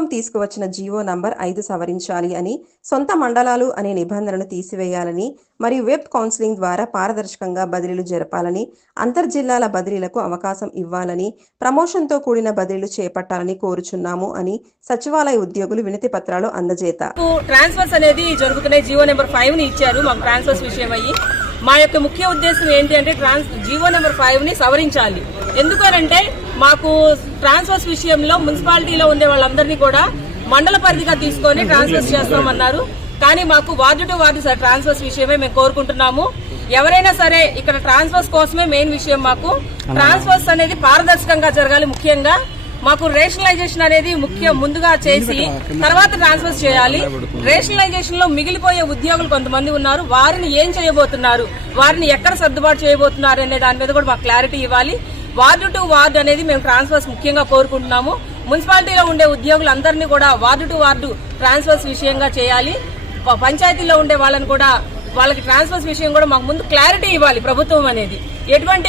ప్రభుత్వం తీసుకువచ్చిన GO number ఐదు సవరించాలి అని సొంత మండలాలు అనే నిబంధనను తీసివేయాలని మరియు వెబ్ కౌన్సిలింగ్ ద్వారా పారదర్శకంగా బదిలీలు జరపాలని అంతర్జిల్లాల బదిలీలకు అవకాశం ఇవ్వాలని ప్రమోషన్తో కూడిన బదిలీలు చేపట్టాలని కోరుచున్నాము అని సచివాలయ ఉద్యోగులు వినతి పత్రాలు అందజేత. ట్రాన్స్ఫర్స్ అనేది జరుగుతున్నాయి. జియో నెంబర్ ఫైవ్ని ఇచ్చారు మాకు ట్రాన్స్ఫర్స్ విషయం అయ్యి మా యొక్క ముఖ్య ఉద్దేశం ఏంటి అంటే ట్రాన్స్ జియో నెంబర్ ఫైవ్ని సవరించాలి. ఎందుకనంటే మాకు ట్రాన్స్ఫర్స్ విషయంలో మున్సిపాలిటీలో ఉండే వాళ్ళందరినీ కూడా మండల పరిధిగా తీసుకొని ట్రాన్స్ఫర్స్ చేస్తామన్నారు. కానీ మాకు ward to ward sir transfers విషయమే మేము కోరుకుంటున్నాము. ఎవరైనా సరే ఇక్కడ ట్రాన్స్ఫర్స్ కోసమే మెయిన్ విషయం మాకు. ట్రాన్స్ఫర్స్ అనేది పారదర్శకంగా జరగాలి ముఖ్యంగా. మాకు రేషనలైజేషన్ అనేది ముఖ్యం ముందుగా చేసి తర్వాత ట్రాన్స్ఫర్ చేయాలి. రేషనలైజేషన్లో మిగిలిపోయే ఉద్యోగులు కొంతమంది ఉన్నారు. వారిని ఏం చేయబోతున్నారు? వారిని ఎక్కడ సర్దుబాటు చేయబోతున్నారు? అనే దాని మీద కూడా మాకు క్లారిటీ ఇవ్వాలి. వార్డు టు వార్డు అనేది మేము ట్రాన్స్ఫర్స్ ముఖ్యంగా కోరుకుంటున్నాము. మున్సిపాలిటీలో ఉండే ఉద్యోగులందరినీ కూడా వార్డు టు వార్డు ట్రాన్స్ఫర్స్ విషయంగా చేయాలి. పంచాయతీలో ఉండే వాళ్ళని కూడా వాళ్ళకి ట్రాన్స్ఫర్స్ విషయం కూడా మాకు ముందు క్లారిటీ ఇవ్వాలి ప్రభుత్వం అనేది. ఎటువంటి